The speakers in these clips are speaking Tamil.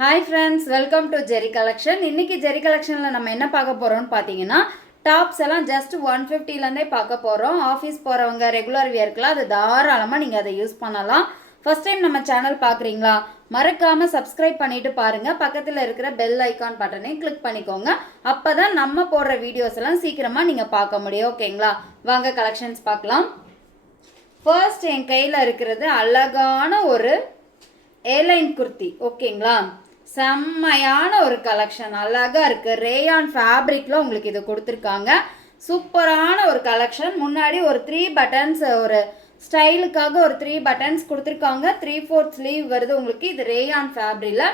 Hi friends, welcome to Jerry Collection. இன்னைக்கு Jerry Collectionல நம்ம என்ன பார்க்க போறோம்னு பாத்தீங்கன்னா டாப்ஸ் எல்லாம் just 150 ல இருந்தே பார்க்க போறோம். ஆபீஸ் போறவங்க ரெகுலர் வியர்க்குலாம் அது தாராளமா நீங்க அதை யூஸ் பண்ணலாம். ஃபர்ஸ்ட் டைம் நம்ம சேனல் பார்க்கறீங்களா? மறக்காம subscribe பண்ணிட்டு பாருங்க. பக்கத்துல இருக்கிற bell icon பட்டனை click பண்ணிக்கோங்க. அப்பதான் நம்ம போடுற வீடியோஸ் எல்லாம் சீக்கிரமா நீங்க பார்க்க முடியும். ஓகேங்களா? வாங்க கலெக்ஷன்ஸ் பார்க்கலாம். ஃபர்ஸ்ட் என் கையில இருக்கிறது அழகான ஒரு ஏலைன் குர்த்தி. ஓகேங்களா? செம்மையான ஒரு கலெக்ஷன், அழகா இருக்கு. ரேயான் ஃபேப்ரிக்ல உங்களுக்கு இது கொடுத்துருக்காங்க. சூப்பரான ஒரு கலெக்ஷன். முன்னாடி ஒரு 3 பட்டன்ஸ், ஒரு ஸ்டைலுக்காக ஒரு 3 பட்டன்ஸ் கொடுத்துருக்காங்க. 3/4 ஸ்லீவ் வருது உங்களுக்கு. இது ரேயான் ஃபேப்ரிக்ல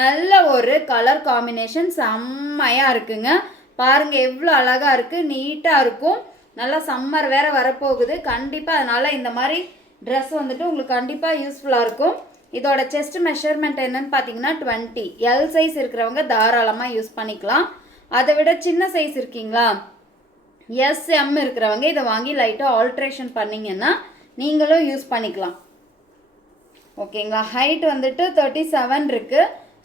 நல்ல ஒரு கலர் காம்பினேஷன், செம்மையா இருக்குங்க. பாருங்க எவ்வளோ அழகா இருக்கு, நீட்டா இருக்கும். நல்லா சம்மர் வேற வரப்போகுது கண்டிப்பா, அதனால இந்த மாதிரி ட்ரெஸ் வந்துட்டு உங்களுக்கு கண்டிப்பா யூஸ்ஃபுல்லா இருக்கும். இதோட செஸ்ட் மெஷர்மெண்ட் என்னன்னு பார்த்தீங்கன்னா 20. எல் சைஸ் இருக்கிறவங்க தாராளமாக யூஸ் பண்ணிக்கலாம். அதை விட சின்ன சைஸ் இருக்கீங்களா, எஸ்எம் இருக்கிறவங்க இதை வாங்கி லைட்டாக ஆல்ட்ரேஷன் பண்ணிங்கன்னா நீங்களும் யூஸ் பண்ணிக்கலாம். ஓகேங்களா? ஹைட் வந்துட்டு 37 இருக்கு.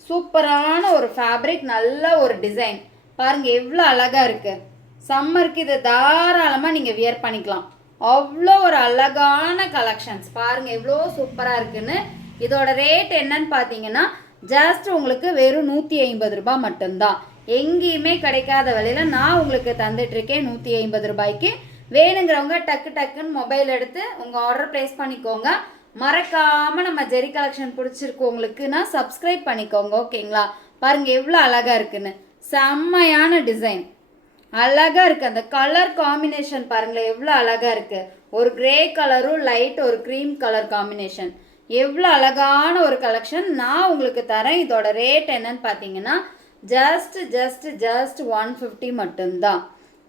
சூப்பரான ஒரு ஃபேப்ரிக், நல்ல ஒரு டிசைன். பாருங்க எவ்வளோ அழகா இருக்கு. சம்மருக்கு இதை தாராளமாக நீங்கள் வியர் பண்ணிக்கலாம். அவ்வளோ ஒரு அழகான கலெக்ஷன்ஸ் பாருங்க எவ்வளோ சூப்பராக இருக்குன்னு. இதோட ரேட் என்னன்னு பார்த்தீங்கன்னா ஜஸ்ட் உங்களுக்கு வெறும் 150 ரூபாய் மட்டும்தான். எங்கேயுமே கிடைக்காத விலையில நான் உங்களுக்கு தந்துட்டு இருக்கேன் 150 ரூபாய்க்கு. வேணுங்கிறவங்க டக்கு டக்குன்னு மொபைல் எடுத்து உங்க ஆர்டர் பிளேஸ் பண்ணிக்கோங்க. மறக்காம நம்ம ஜெரி கலெக்ஷன் பிடிச்சிருக்கு உங்களுக்குன்னா சப்ஸ்கிரைப் பண்ணிக்கோங்க. ஓகேங்களா? பாருங்க எவ்வளோ அழகா இருக்குன்னு. செம்மையான டிசைன், அழகா இருக்கு. அந்த கலர் காம்பினேஷன் பாருங்களேன் எவ்வளோ அழகா இருக்கு. ஒரு கிரே கலரும் லைட் ஒரு க்ரீம் கலர் காம்பினேஷன், எவ்வளோ அழகான ஒரு கலெக்ஷன் நான் உங்களுக்கு தரேன். இதோட ரேட் என்னன்னு பார்த்தீங்கன்னா ஜஸ்ட் 150 மட்டும்தான்.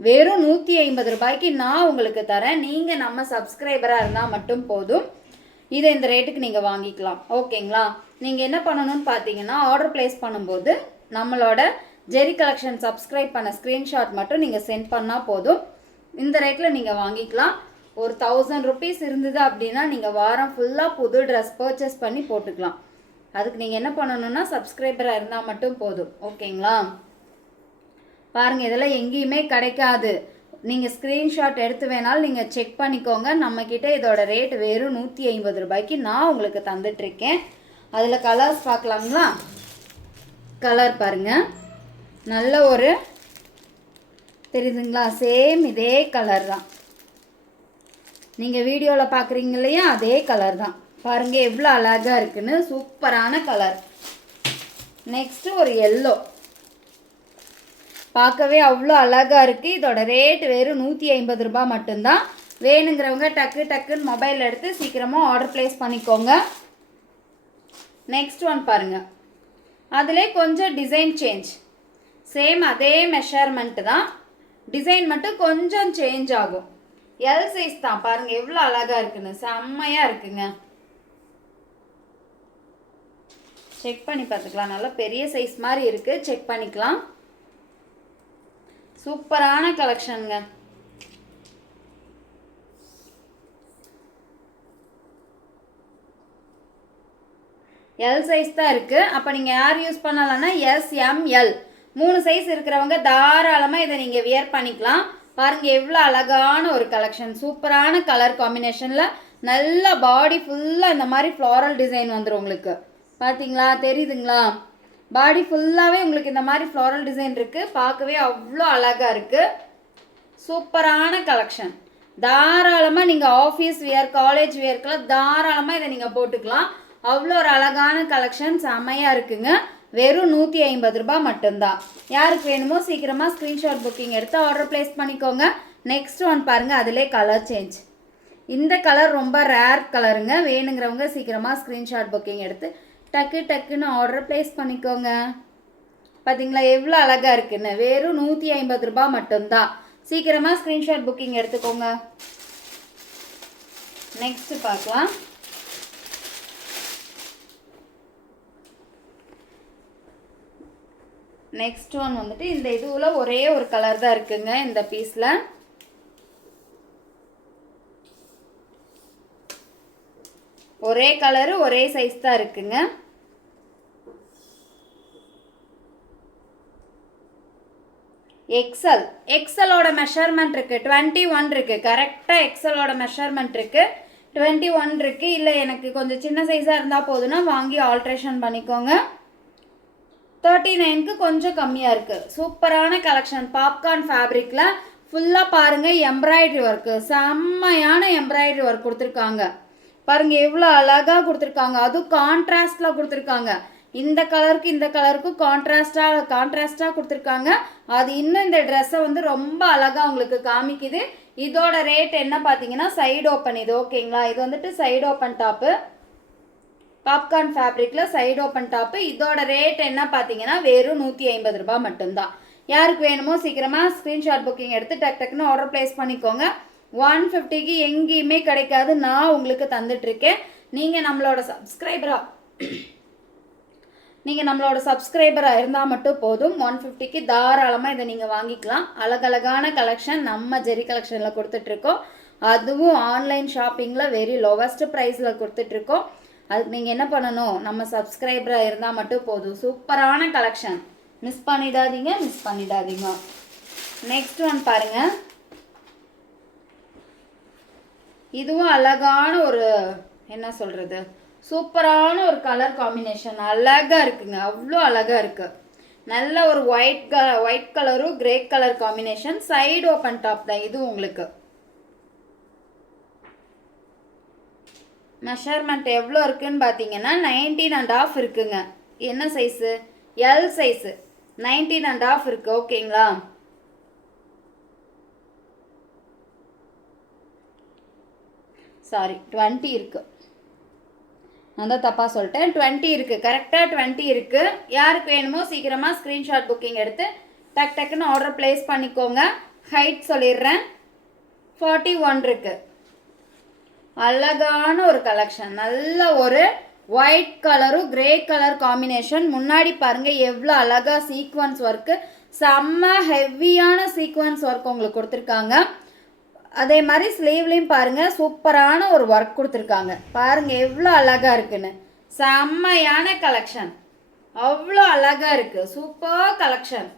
வெறும் 150 ரூபாய்க்கு நான் உங்களுக்கு தரேன். நீங்கள் நம்ம சப்ஸ்கிரைபராக இருந்தால் மட்டும் போதும். இதை இந்த ரேட்டுக்கு நீங்கள் வாங்கிக்கலாம். ஓகேங்களா? நீங்கள் என்ன பண்ணணும்னு பார்த்தீங்கன்னா ஆர்டர் பிளேஸ் பண்ணும்போது நம்மளோட ஜெரி கலெக்ஷன் சப்ஸ்கிரைப் பண்ண ஸ்க்ரீன்ஷாட் மட்டும் நீங்கள் சென்ட் பண்ணால் போதும். இந்த ரேட்டில் நீங்கள் வாங்கிக்கலாம். ஒரு 1000 ருபீஸ் இருந்தது அப்படின்னா நீங்கள் வாரம் ஃபுல்லாக புது ட்ரெஸ் பர்ச்சேஸ் பண்ணி போட்டுக்கலாம். அதுக்கு நீங்கள் என்ன பண்ணணும்னா சப்ஸ்கிரைபராக இருந்தால் மட்டும் போதும். ஓகேங்களா? பாருங்கள் இதெல்லாம் எங்கேயுமே கிடைக்காது. நீங்கள் ஸ்க்ரீன்ஷாட் எடுத்து வேணாலும் நீங்கள் செக் பண்ணிக்கோங்க. நம்மக்கிட்ட இதோட ரேட் வெறும் 150 ரூபாய்க்கு நான் உங்களுக்கு தந்துட்டுருக்கேன். அதில் கலர்ஸ் பார்க்கலாங்களா? கலர் பாருங்கள், நல்ல ஒரு தெரியுதுங்களா, சேம் இதே கலர் தான். நீங்கள் வீடியோவில் பார்க்குறீங்க இல்லையா, அதே கலர் தான். பாருங்கள் எவ்வளோ அழகாக இருக்குன்னு. சூப்பரான கலர். நெக்ஸ்ட்டு ஒரு எல்லோ, பார்க்கவே அவ்வளோ அழகாக இருக்குது. இதோட ரேட் வெறும் 150 ரூபாய் மட்டும்தான். வேணுங்கிறவங்க டக்கு டக்குன்னு மொபைல் எடுத்து சீக்கிரமாக ஆர்டர் பிளேஸ் பண்ணிக்கோங்க. நெக்ஸ்ட் ஒன் பாருங்கள், அதிலே கொஞ்சம் டிசைன் சேஞ்ச். சேம் அதே மெஷர்மெண்ட்டு தான், டிசைன் மட்டும் கொஞ்சம் சேஞ்ச் ஆகும். எல் சைஸ் தான். பாருங்க எவ்வளோ அழகா இருக்குன்னு, செம்மையா இருக்குங்க. செக் பண்ணி பார்த்துக்கலாம். நல்லா பெரிய சைஸ் மாதிரி இருக்கு, செக் பண்ணிக்கலாம். சூப்பரான கலெக்ஷனுங்க. எல் சைஸ் தான் இருக்கு. அப்போ நீங்கள் யார் யூஸ் பண்ணலாம்னா எஸ்எம்எல் 3 சைஸ் இருக்கிறவங்க தாராளமாக இதை நீங்கள் வியர் பண்ணிக்கலாம். பாருங்க எவ்வளோ அழகான ஒரு கலெக்ஷன், சூப்பரான கலர் காம்பினேஷன்ல நல்ல பாடி ஃபுல்லாக இந்த மாதிரி ஃப்ளாரல் டிசைன் வந்துடும் உங்களுக்கு. பார்த்தீங்களா, தெரியுதுங்களா? பாடி ஃபுல்லாகவே உங்களுக்கு இந்த மாதிரி ஃப்ளாரல் டிசைன் இருக்கு. பார்க்கவே அவ்வளோ அழகா இருக்கு. சூப்பரான கலெக்ஷன். தாராளமாக நீங்கள் ஆஃபீஸ் வியர், காலேஜ் வியர்க்கெல்லாம் தாராளமாக இதை நீங்கள் போட்டுக்கலாம். அவ்வளோ ஒரு அழகான கலெக்ஷன், செம்மையாக இருக்குங்க. வெறும் 150 ரூபாய் மட்டும்தான். யாருக்கு வேணுமோ சீக்கிரமாக ஸ்க்ரீன்ஷாட் புக்கிங் எடுத்து ஆர்டர் பிளேஸ் பண்ணிக்கோங்க. நெக்ஸ்ட் ஒன் பாருங்கள், அதிலே கலர் சேஞ்ச். இந்த கலர் ரொம்ப ரேர் கலருங்க. வேணுங்கிறவங்க சீக்கிரமாக ஸ்க்ரீன்ஷாட் புக்கிங் எடுத்து டக்குன்னு ஆர்டர் பிளேஸ் பண்ணிக்கோங்க. பார்த்தீங்களா எவ்வளோ அழகாக இருக்குன்னு. வெறும் 150 ரூபாய் மட்டும்தான். சீக்கிரமாக ஸ்க்ரீன்ஷாட் புக்கிங் எடுத்துக்கோங்க. நெக்ஸ்ட் பார்க்கலாம். நெக்ஸ்ட் ஒன் வந்துட்டு இந்த இதுவில் ஒரே ஒரு கலர் தான் இருக்குங்க. இந்த பீஸில் ஒரே கலரு ஒரே சைஸ் தான் இருக்குங்க. எக்ஸல். எக்ஸலோட மெஷர்மெண்ட் இருக்குது 21 இருக்குது. கரெக்டாக எக்ஸலோட மெஷர்மெண்ட் இருக்குது 21 இருக்குது. இல்லை எனக்கு கொஞ்சம் சின்ன சைஸாக இருந்தால் போதுன்னா வாங்கி ஆல்ட்ரேஷன் பண்ணிக்கோங்க. 39க்கு கொஞ்சம் கம்மியாக இருக்குது. சூப்பரான கலெக்ஷன். பாப்கார்ன் ஃபேப்ரிக்கில் ஃபுல்லாக பாருங்கள் எம்ப்ராய்டரி ஒர்க்கு, செம்மையான எம்ப்ராய்டரி ஒர்க் கொடுத்துருக்காங்க. பாருங்கள் எவ்வளோ அழகாக கொடுத்துருக்காங்க. அதுவும் கான்ட்ராஸ்டில் கொடுத்துருக்காங்க. இந்த கலருக்கு இந்த கலருக்கும் கான்ட்ராஸ்டாக கொடுத்துருக்காங்க. அது இன்னும் இந்த ட்ரெஸ்ஸை வந்து ரொம்ப அழகாக உங்களுக்கு காமிக்குது. இதோட ரேட் என்ன பார்த்தீங்கன்னா சைடு ஓப்பன் இது. ஓகேங்களா, இது வந்துட்டு சைடு ஓப்பன் டாப்பு, பாப்கார்ன் ஃபேப்ரிக்கில் சைடு ஓப்பன் டாப்பு. இதோட ரேட் என்ன பார்த்தீங்கன்னா வெறும் 150 ரூபாய் மட்டும்தான். யாருக்கு வேணுமோ சீக்கிரமாக ஸ்க்ரீன்ஷாட் புக்கிங் எடுத்து டக்குன்னு ஆர்டர் ப்ளேஸ் பண்ணிக்கோங்க. 150க்கு எங்கேயுமே கிடைக்காது, நான் உங்களுக்கு தந்துட்டுருக்கேன். நீங்கள் நம்மளோட சப்ஸ்கிரைபராக இருந்தால் மட்டும் போதும். 150க்கு தாராளமாக இதை நீங்கள் வாங்கிக்கலாம். அழகழகான கலெக்ஷன் நம்ம ஜெரி கலெக்ஷனில் கொடுத்துட்ருக்கோம். அதுவும் ஆன்லைன் ஷாப்பிங்கில் வெரி லோவஸ்ட் ப்ரைஸில் கொடுத்துட்ருக்கோம். அதுக்கு நீங்கள் என்ன பண்ணணும், நம்ம சப்ஸ்கிரைபராக இருந்தால் மட்டும் போதும். சூப்பரான கலெக்ஷன், மிஸ் பண்ணிடாதீங்க. நெக்ஸ்ட் ஒன் பாருங்கள். இதுவும் அழகான ஒரு என்ன சொல்கிறது, சூப்பரான ஒரு கலர் காம்பினேஷன். அழகாக இருக்குங்க, அவ்வளோ அழகாக இருக்குது. நல்ல ஒரு ஒயிட் கலரும் grey colour combination. Side open top தான் இது. உங்களுக்கு மெஷர்மெண்ட் எவ்வளோ இருக்குன்னு பார்த்தீங்கன்னா 19.5 இருக்குங்க. என்ன சைஸு, எல் சைஸு 19.5 இருக்குது. ஓகேங்களா, சாரி 20 இருக்குது. நான் தான் தப்பாக சொல்லிட்டேன். 20 இருக்குது, கரெக்டாக 20 இருக்குது. யாருக்கு வேணுமோ சீக்கிரமாக ஸ்க்ரீன்ஷாட் புக்கிங் எடுத்து டக்குன்னு ஆர்டர் ப்ளேஸ் பண்ணிக்கோங்க. ஹைட் சொல்லிடுறேன் 41 இருக்குது. அழகான ஒரு கலெக்ஷன். நல்ல ஒரு ஒயிட் கலரும் கிரே கலர் காம்பினேஷன். முன்னாடி பாருங்கள் எவ்வளோ அழகாக சீக்வன்ஸ் ஒர்க்கு, செம்ம ஹெவியான சீக்வன்ஸ் ஒர்க் உங்களுக்கு கொடுத்துருக்காங்க. அதே மாதிரி ஸ்லீவ்லேயும் பாருங்கள் சூப்பரான ஒரு ஒர்க் கொடுத்துருக்காங்க. பாருங்கள் எவ்வளோ அழகாக இருக்குன்னு. செம்மையான கலெக்ஷன், அவ்வளோ அழகாக இருக்குது. Super collection.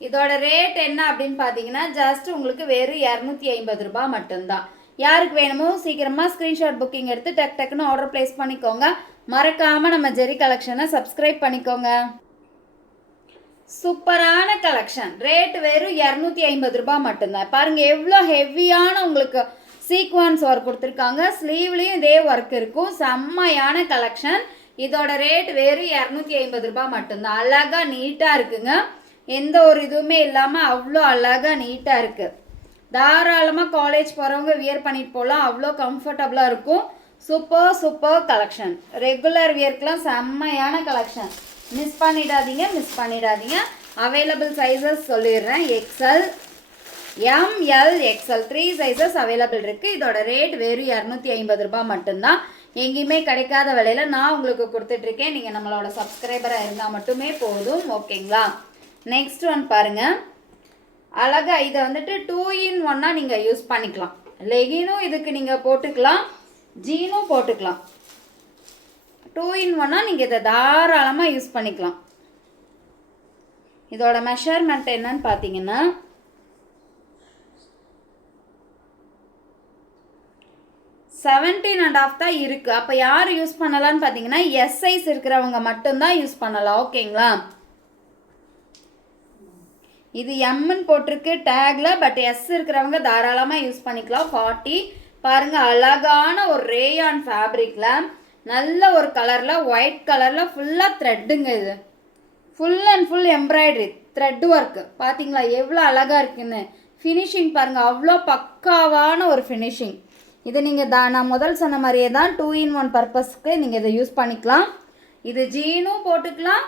இதோட ரேட் என்ன அப்படின்னு பார்த்தீங்கன்னா ஜஸ்ட் உங்களுக்கு வெறும் 250 ரூபாய் மட்டும்தான். யாருக்கு வேணுமோ சீக்கிரமாக ஸ்க்ரீன்ஷாட் புக்கிங் எடுத்து டக்குன்னு ஆர்டர் ப்ளேஸ் பண்ணிக்கோங்க. மறக்காமல் நம்ம ஜெரி கலெக்ஷனை சப்ஸ்கிரைப் பண்ணிக்கோங்க. சூப்பரான கலெக்ஷன். ரேட் வெறும் 250 ரூபாய் மட்டும்தான். பாருங்கள் எவ்வளோ ஹெவியான உங்களுக்கு சீக்வன்ஸ் ஒர்க் கொடுத்துருக்காங்க. ஸ்லீவ்லேயும் இதே ஒர்க் இருக்கும். செம்மையான கலெக்ஷன். இதோட ரேட் வெறும் 250 ரூபாய் மட்டும்தான். அழகாக நீட்டாக இருக்குங்க. எந்த ஒரு இதுவுமே இல்லாமல் அவ்வளோ அழகாக நீட்டாக இருக்குது. தாராளமாக காலேஜ் போகிறவங்க வியர் பண்ணிட்டு போகலாம். அவ்வளோ கம்ஃபர்டபுளாக இருக்கும். Super collection. ரெகுலர் வியர்க்கெலாம் செம்மையான கலெக்ஷன். மிஸ் பண்ணிடாதீங்க. அவைலபிள் சைஸஸ் சொல்லிடுறேன். XL, ML, XL 3 sizes available இருக்குது. இதோட ரேட் வெறும் 250 ரூபாய் மட்டும்தான். எங்கேயுமே கிடைக்காத விலையில் நான் உங்களுக்கு கொடுத்துட்ருக்கேன். நீங்கள் நம்மளோட சப்ஸ்கிரைபராக இருந்தால் மட்டுமே போதும். ஓகேங்களா, நெக்ஸ்ட் ஒன் பாருங்கள். அழகா இதை வந்துட்டு 2 in 1 நீங்கள் யூஸ் பண்ணிக்கலாம். லெகினும் இதுக்கு நீங்கள் போட்டுக்கலாம், ஜீனும் போட்டுக்கலாம். 2 in 1 நீங்கள் இதை தாராளமாக யூஸ் பண்ணிக்கலாம். இதோட மெஷர்மெண்ட் என்னன்னு பார்த்தீங்கன்னா 17.5 தான் இருக்குது. அப்போ யார் யூஸ் பண்ணலான்னு பார்த்தீங்கன்னா எஸ் சைஸ் இருக்கிறவங்க மட்டும்தான் யூஸ் பண்ணலாம். ஓகேங்களா, இது எம்ன்னு போட்டிருக்கு டேக்கில், பட் எஸ் இருக்கிறவங்க தாராளமாக யூஸ் பண்ணிக்கலாம். 40 பாருங்கள் அழகான ஒரு ரேயான் ஃபேப்ரிக்கில் நல்ல ஒரு கலரில் ஒயிட் கலரில் ஃபுல்லாக த்ரெட்டுங்க. இது full and full embroidery thread work. பார்த்தீங்களா எவ்வளோ அழகாக இருக்குன்னு. ஃபினிஷிங் பாருங்கள் அவ்வளோ பக்காவான ஒரு ஃபினிஷிங். இது நீங்கள் நான் முதல் சொன்ன மாதிரியே தான் 2 in 1 பர்பஸ்க்கு நீங்கள் இதை யூஸ் பண்ணிக்கலாம். இது ஜீனும் போட்டுக்கலாம்,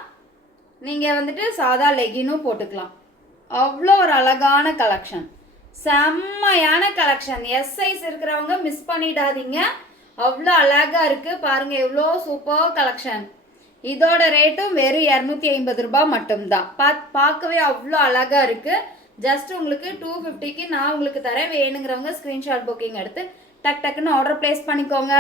நீங்கள் வந்துட்டு சாதா லெகினும் போட்டுக்கலாம். அவ்வளோ ஒரு அழகான கலெக்ஷன், செம்மையான கலெக்ஷன். எஸ் சைஸ் இருக்கிறவங்க மிஸ் பண்ணிடாதீங்க. அவ்வளோ அழகாக இருக்குது. பாருங்கள் எவ்வளோ சூப்பர் கலெக்ஷன். இதோட ரேட்டும் வெறும் 250 ரூபாய் மட்டும்தான். பார்க்கவே அவ்வளோ அழகாக இருக்குது. ஜஸ்ட் உங்களுக்கு 250க்கு நான் உங்களுக்கு தரேன். வேணுங்கிறவங்க ஸ்க்ரீன்ஷாட் புக்கிங் எடுத்து டக்குன்னு ஆர்டர் ப்ளேஸ் பண்ணிக்கோங்க.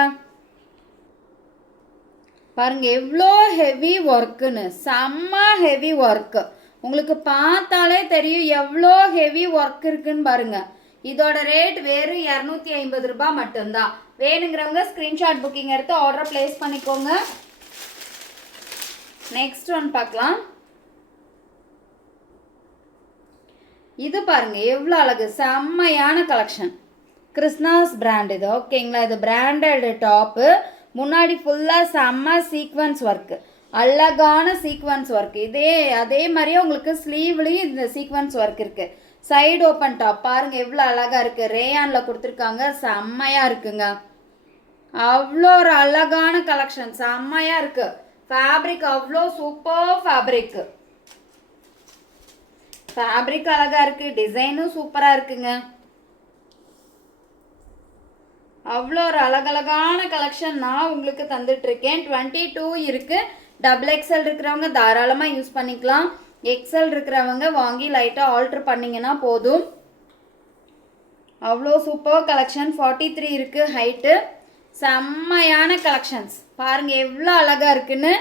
பாருங்கள் எவ்வளோ ஹெவி ஒர்க்குன்னு, செம்ம ஹெவி ஒர்க்கு. உங்களுக்கு பார்த்தாலே தெரியும் எவ்வளோ ஹெவி ஒர்க் இருக்குன்னு பாருங்க. இதோட ரேட் வெறும் 250 ரூபாய் மட்டும்தான். வேணுங்கிறவங்க ஸ்க்ரீன்ஷாட் புக்கிங் எடுத்து ஆர்டர் பிளேஸ் பண்ணிக்கோங்க. நெக்ஸ்ட் ஒன் பார்க்கலாம். இது பாருங்க எவ்வளோ அழகு, செம்மையான கலெக்ஷன். கிருஷ்ணாஸ் பிராண்ட் இது, ஓகேங்களா. இது பிராண்டட் டாப்பு. முன்னாடி ஃபுல்லாக செம்ம சீக்வன்ஸ் ஒர்க்கு, அழகான சீக்வன்ஸ் ஒர்க். அதே மாதிரியே உங்களுக்கு ஸ்லீவ்லேயும் இந்த சீக்வன்ஸ் ஒர்க் இருக்குது. சைடு ஓப்பன் டாப் பாருங்கள் எவ்வளோ அழகாக இருக்குது. ரேயானில் கொடுத்துருக்காங்க, செம்மையாக இருக்குங்க. அவ்வளோ ஒரு அழகான கலெக்ஷன், செம்மையாக இருக்குது. ஃபேப்ரிக் அவ்வளோ சூப்பர் ஃபேப்ரிக்கு. ஃபேப்ரிக் அழகாக இருக்குது, டிசைனும் சூப்பராக இருக்குங்க. அவ்வளோ ஒரு அழகழகான கலெக்ஷன் நான் உங்களுக்கு தந்துட்டுருக்கேன். 22 இருக்குது. XXL இருக்கிறவங்க தாராளமாக யூஸ் பண்ணிக்கலாம். XL இருக்கிறவங்க வாங்கி லைட்டாக ஆல்ட்ரு பண்ணிங்கன்னா போதும். அவ்வளோ சூப்பர் கலெக்ஷன். 43 இருக்குது ஹைட்டு. செம்மையான கலெக்ஷன்ஸ் பாருங்கள் எவ்வளோ அழகாக இருக்குன்னு.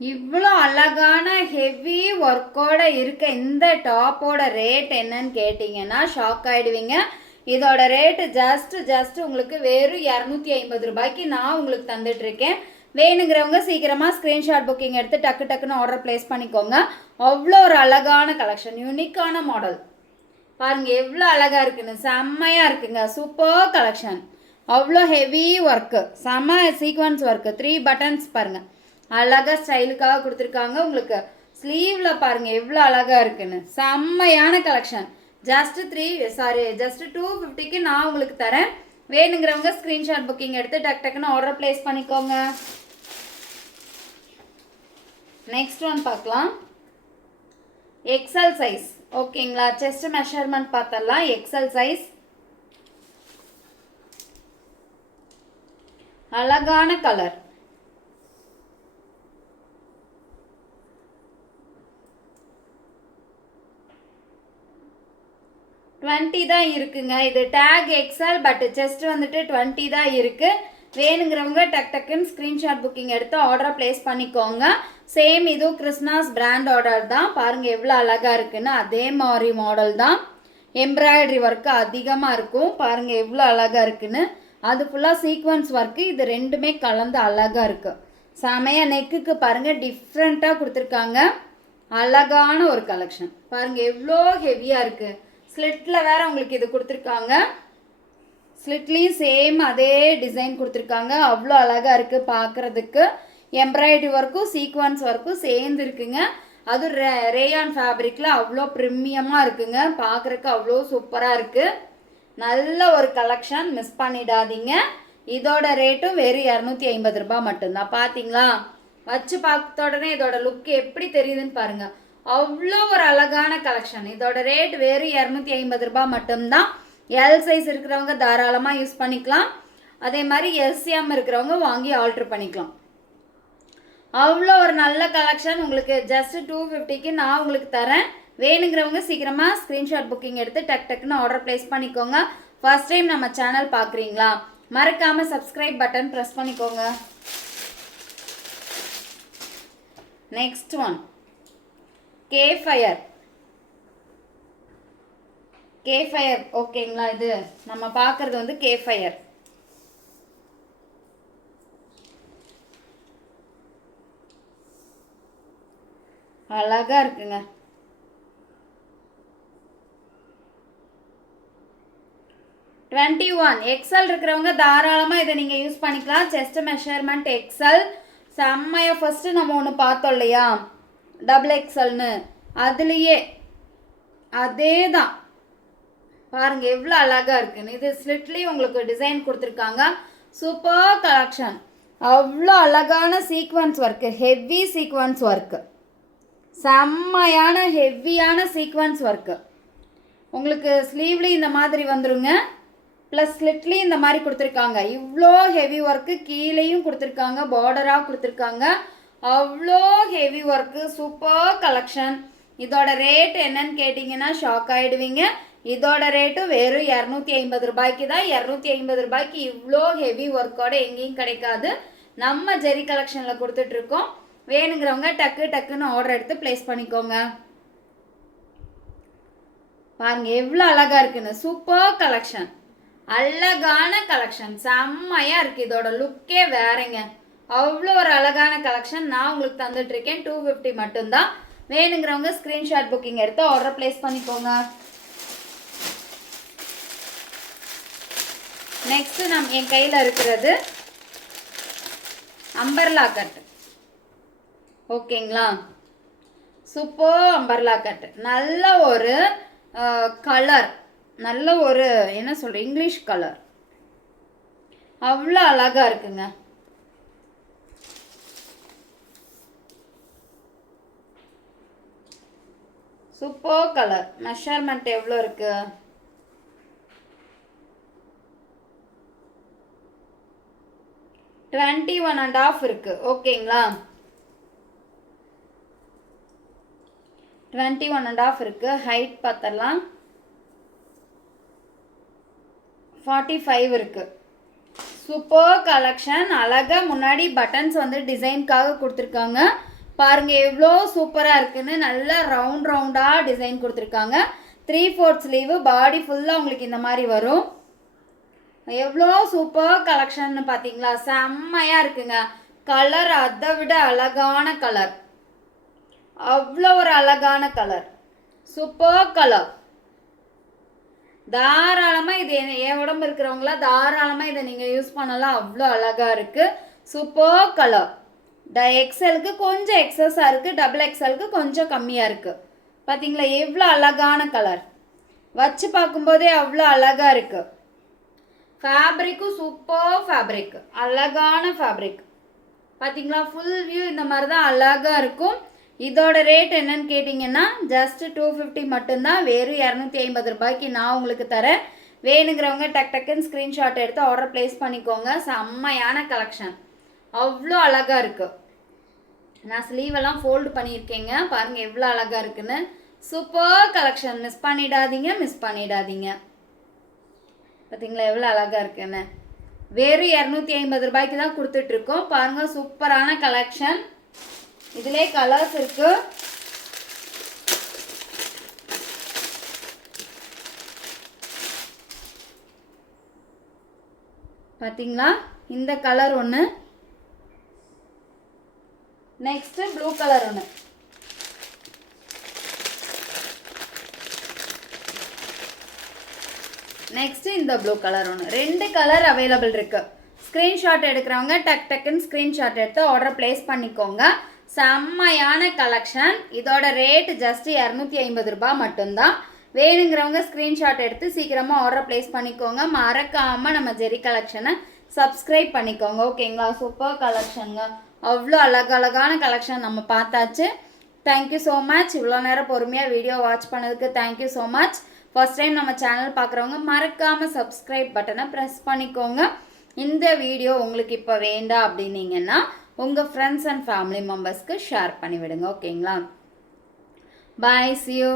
இவ்வளோ அழகான ஹெவி ஒர்க்கோட இருக்க இந்த டாப்போட ரேட் என்னன்னு கேட்டிங்கன்னா ஷாக் ஆகிடுவீங்க. இதோட ரேட்டு ஜஸ்ட் உங்களுக்கு வெறும் 250 ரூபாய்க்கு நான் உங்களுக்கு தந்துட்டுருக்கேன். வேணுங்கிறவங்க சீக்கிரமாக ஸ்க்ரீன்ஷாட் புக்கிங் எடுத்து டக்குன்னு ஆர்டர் பிளேஸ் பண்ணிக்கோங்க. அவ்வளோ ஒரு அழகான கலெக்ஷன், யூனிக்கான மாடல். பாருங்கள் எவ்வளோ அழகாக இருக்குன்னு, செம்மையாக இருக்குங்க. Super collection. அவ்வளோ ஹெவி ஒர்க்கு, செம்ம சீக்வன்ஸ் ஒர்க்கு. 3 பட்டன்ஸ் பாருங்கள் அழகாக ஸ்டைலுக்காக கொடுத்துருக்காங்க. உங்களுக்கு ஸ்லீவில் பாருங்கள் எவ்வளோ அழகாக இருக்குன்னு, செம்மையான கலெக்ஷன். ஜஸ்ட் 250க்கு நான் உங்களுக்கு தரேன். வேணுங்கிறவங்க ஸ்க்ரீன்ஷாட் புக்கிங் எடுத்து டக்குன்னு ஆர்டர் பிளேஸ் பண்ணிக்கோங்க. நெக்ஸ்ட் ஒன் பார்க்கலாம். எக்ஸல் சைஸ், ஓகேங்களா. செஸ்ட் மெஷர்மெண்ட் பார்த்தலாம். எக்ஸல் சைஸ், அழகான கலர். தான் இருக்குங்க. இது டேக் எக்ஸல், பட் செஸ்ட் வந்துட்டு 20 தான் இருக்குது. வேணுங்கிறவங்க டக்குன்னு ஸ்க்ரீன்ஷாட் புக்கிங் எடுத்து ஆர்டரை பிளேஸ் பண்ணிக்கோங்க. சேம் இதுவும் கிருஷ்ணாஸ் பிராண்ட் ஆர்டர் தான். பாருங்கள் எவ்வளோ அழகாக இருக்குன்னு. அதே மாதிரி மாடல் தான். எம்ப்ராய்டரி ஒர்க்கு அதிகமாக இருக்கும். பாருங்கள் எவ்வளோ அழகாக இருக்குன்னு. அது ஃபுல்லாக சீக்வன்ஸ் ஒர்க்கு. இது ரெண்டுமே கலந்து அழகாக இருக்குது. செமையாக நெக்குக்கு பாருங்கள் டிஃப்ரெண்ட்டாக கொடுத்துருக்காங்க. அழகான ஒரு கலெக்ஷன். பாருங்கள் எவ்வளோ ஹெவியாக இருக்குது. ஸ்லிட்டில் வேறு உங்களுக்கு இது கொடுத்துருக்காங்க. ஸ்லிட்லேயும் சேம் அதே டிசைன் கொடுத்துருக்காங்க. அவ்வளோ அழகாக இருக்குது பார்க்குறதுக்கு. எம்ப்ராய்டரி ஒர்க்கும் சீக்வன்ஸ் ஒர்க்கும் சேர்ந்து இருக்குங்க. அது ரேயான் ஃபேப்ரிக்கில் அவ்வளோ ப்ரீமியமாக இருக்குங்க. பார்க்குறக்கு அவ்வளோ சூப்பராக இருக்குது. நல்ல ஒரு கலெக்ஷன், மிஸ் பண்ணிடாதீங்க. இதோட ரேட்டும் வெறும் 250 ரூபாய் மட்டும்தான். பார்த்தீங்களா, வச்சு பார்த்த உடனே இதோட லுக் எப்படி தெரியுதுன்னு பாருங்கள். அவ்வளோ ஒரு அழகான கலெக்ஷன். இதோட ரேட் வெறும் 250 ரூபாய் மட்டும்தான். எல் சைஸ் இருக்கிறவங்க தாராளமாக யூஸ் பண்ணிக்கலாம். அதே மாதிரி எஸ்எம் இருக்கிறவங்க வாங்கி ஆல்ட்ரு பண்ணிக்கலாம். அவ்வளோ ஒரு நல்ல கலெக்ஷன். உங்களுக்கு ஜஸ்ட் 250க்கு நான் உங்களுக்கு தரேன். வேணுங்கிறவங்க சீக்கிரமாக ஸ்க்ரீன்ஷாட் புக்கிங் எடுத்து டக்குன்னு ஆர்டர் பிளேஸ் பண்ணிக்கோங்க. ஃபர்ஸ்ட் டைம் நம்ம சேனல் பார்க்குறீங்களா, மறக்காமல் சப்ஸ்கிரைப் பட்டன் ப்ரெஸ் பண்ணிக்கோங்க. நெக்ஸ்ட் ஒன் கேஃபயர். ஓகேங்களா. இது நம்ம பார்க்கறது வந்து கேஃபயர். அழகா இருக்குங்க. XL இருக்கிறவங்க தாராளமாக இதை நீங்கள் யூஸ் பண்ணிக்கலாம். Chest measurement XL. செம்மையாக ஃபஸ்ட்டு நம்ம ஒன்று பார்த்தோம் இல்லையா XXLன்னு, அதுலேயே அதே தான். பாருங்கள் எவ்வளோ அழகாக இருக்குன்னு. இது ஸ்லிட்லேயும் உங்களுக்கு டிசைன் கொடுத்துருக்காங்க. Super collection. அவ்வளோ அழகான sequence work, heavy sequence work, செம்மையான ஹெவியான சீக்வன்ஸ் ஒர்க்கு. உங்களுக்கு ஸ்லீவ்லேயும் இந்த மாதிரி வந்துருங்க. ப்ளஸ் ஸ்லிட்லேயும் இந்த மாதிரி கொடுத்துருக்காங்க. இவ்வளோ ஹெவி ஒர்க்கு கீழேயும் கொடுத்துருக்காங்க, பார்டராக கொடுத்துருக்காங்க. அவ்வளோ ஹெவி ஒர்க்கு, சூப்பர் கலெக்ஷன். இதோட ரேட் என்னன்னு கேட்டிங்கன்னா ஷாக் ஆகிடுவீங்க. இதோட ரேட்டும் வெறும் 250 ரூபாய்க்கு தான். 250 ரூபாய்க்கு இவ்வளோ ஹெவி ஒர்க்கோட எங்கேயும் கிடைக்காது. நம்ம ஜெரி கலெக்ஷனில் கொடுத்துட்ருக்கோம். வேணுங்கிறவங்க டக்கு டக்குன்னு ஆர்டர் எடுத்து ப்ளேஸ் பண்ணிக்கோங்க. பாருங்க எவ்வளோ அழகா இருக்குன்னு. சூப்பர் கலெக்ஷன், அழகான கலெக்ஷன், செம்மையா இருக்கு. இதோட லுக்கே வேறங்க. அவ்வளோ ஒரு அழகான கலெக்ஷன் நான் உங்களுக்கு தந்துட்டு இருக்கேன். 250 மட்டும்தான். வேணுங்கிறவங்க ஸ்கிரீன்ஷாட் புக்கிங் எடுத்து ஆர்டர் பிளேஸ் பண்ணிக்கோங்க. நெக்ஸ்ட் என் கையில் இருக்கிறது அம்பர்லா கட். ஓகேங்களா, சூப்பர் அம்பர்லா கட். நல்ல ஒரு கலர், நல்ல ஒரு என்ன சொல்ற இங்கிலீஷ் கலர், அவ்வளோ அழகா இருக்குங்க. Super colour. மெஷர்மெண்ட் எவ்வளோ இருக்கு? 21.5 இருக்கு. ஓகேங்களா, 21.5 இருக்கு. ஹைட் பார்த்தலாம் 45 இருக்கு. Super collection. அழகா முன்னாடி பட்டன்ஸ் வந்து டிசைனுக்காக கொடுத்துருக்காங்க. பாருங்க எவ்வளோ சூப்பராக இருக்குன்னு. நல்லா ரவுண்டாக டிசைன் கொடுத்துருக்காங்க. 3/4 ஸ்லீவு, பாடி ஃபுல்லாக உங்களுக்கு இந்த மாதிரி வரும். எவ்வளோ சூப்பர் கலெக்ஷன் பார்த்தீங்களா? செம்மையாக இருக்குங்க. கலர் அதை விட அழகான கலர், அவ்வளோ ஒரு அழகான கலர், சூப்பர் கலர். தாராளமாக இது என் உடம்பு இருக்கிறவங்களா தாராளமாக இதை நீங்கள் யூஸ் பண்ணலாம். அவ்வளோ அழகாக இருக்குது. Super colour. எக்ஸலுக்கு கொஞ்சம் எக்ஸஸாக இருக்குது, டபுள் எக்ஸலுக்கு கொஞ்சம் கம்மியாக இருக்குது. பார்த்தீங்களா எவ்வளோ அழகான கலர். வச்சு பார்க்கும்போதே அவ்வளோ அழகாக இருக்குது. ஃபேப்ரிக்கும் சூப்பர் ஃபேப்ரிக், அழகான ஃபேப்ரிக். பார்த்தீங்களா, ஃபுல் வியூ இந்த மாதிரி தான் அழகாக இருக்கும். இதோட ரேட் என்னன்னு கேட்டிங்கன்னா ஜஸ்ட் 250 மட்டும்தான். வெறும் 250 ரூபாய்க்கு நான் உங்களுக்கு தரேன். வேணுங்கிறவங்க டக்குன்னு ஸ்க்ரீன்ஷாட் எடுத்து ஆர்டர் ப்ளேஸ் பண்ணிக்கோங்க. செம்மையான கலெக்ஷன், அவ்வளோ அழகாக இருக்குது. நான் ஸ்லீவெல்லாம் ஃபோல்டு பண்ணியிருக்கேங்க. பாருங்கள் எவ்வளோ அழகாக இருக்குன்னு. Super collection. மிஸ் பண்ணிடாதீங்க. பார்த்தீங்களா எவ்வளோ அழகாக இருக்குன்னு. வெறும் 250 ரூபாய்க்கு தான் கொடுத்துட்ருக்கோம். பாருங்கள் சூப்பரான கலெக்ஷன். இதிலே கலர்ஸ் இருக்கு. பார்த்தீங்களா இந்த கலர் ஒன்று, நெக்ஸ்ட் ப்ளூ கலர் ஒன்று. நெக்ஸ்ட் இந்த ப்ளூ கலர் ஒன்று. 2 கலர் அவைலபிள் இருக்கு. ஸ்க்ரீன்ஷாட் எடுக்கிறவங்க டக்குன்னு ஸ்க்ரீன்ஷாட் எடுத்து ஆர்டர் பிளேஸ் பண்ணிக்கோங்க. செம்மையான கலெக்ஷன். இதோட ரேட் ஜஸ்ட் 250 ரூபாய் மட்டும்தான். வேணுங்கிறவங்க ஸ்க்ரீன்ஷாட் எடுத்து சீக்கிரமாக ஆர்டர் பிளேஸ் பண்ணிக்கோங்க. மறக்காமல் நம்ம ஜெரி கலெக்ஷனை சப்ஸ்கிரைப் பண்ணிக்கோங்க. ஓகேங்களா, சூப்பர் கலெக்ஷனுங்க. அவ்வளோ அழகழகான கலெக்ஷன் நம்ம பார்த்தாச்சு. Thank you so much. இவ்வளோ நேரம் பொறுமையாக வீடியோ வாட்ச் பண்ணதுக்கு thank you so much. First time நம்ம சேனல் பார்க்குறவங்க மறக்காமல் சப்ஸ்கிரைப் பட்டனை ப்ரெஸ் பண்ணிக்கோங்க. இந்த வீடியோ உங்களுக்கு இப்போ வேண்டாம் அப்படின்னீங்கன்னா உங்கள் ஃப்ரெண்ட்ஸ் அண்ட் ஃபேமிலி மெம்பர்ஸ்க்கு ஷேர் பண்ணிவிடுங்க. ஓகேங்களா, பாய், see you.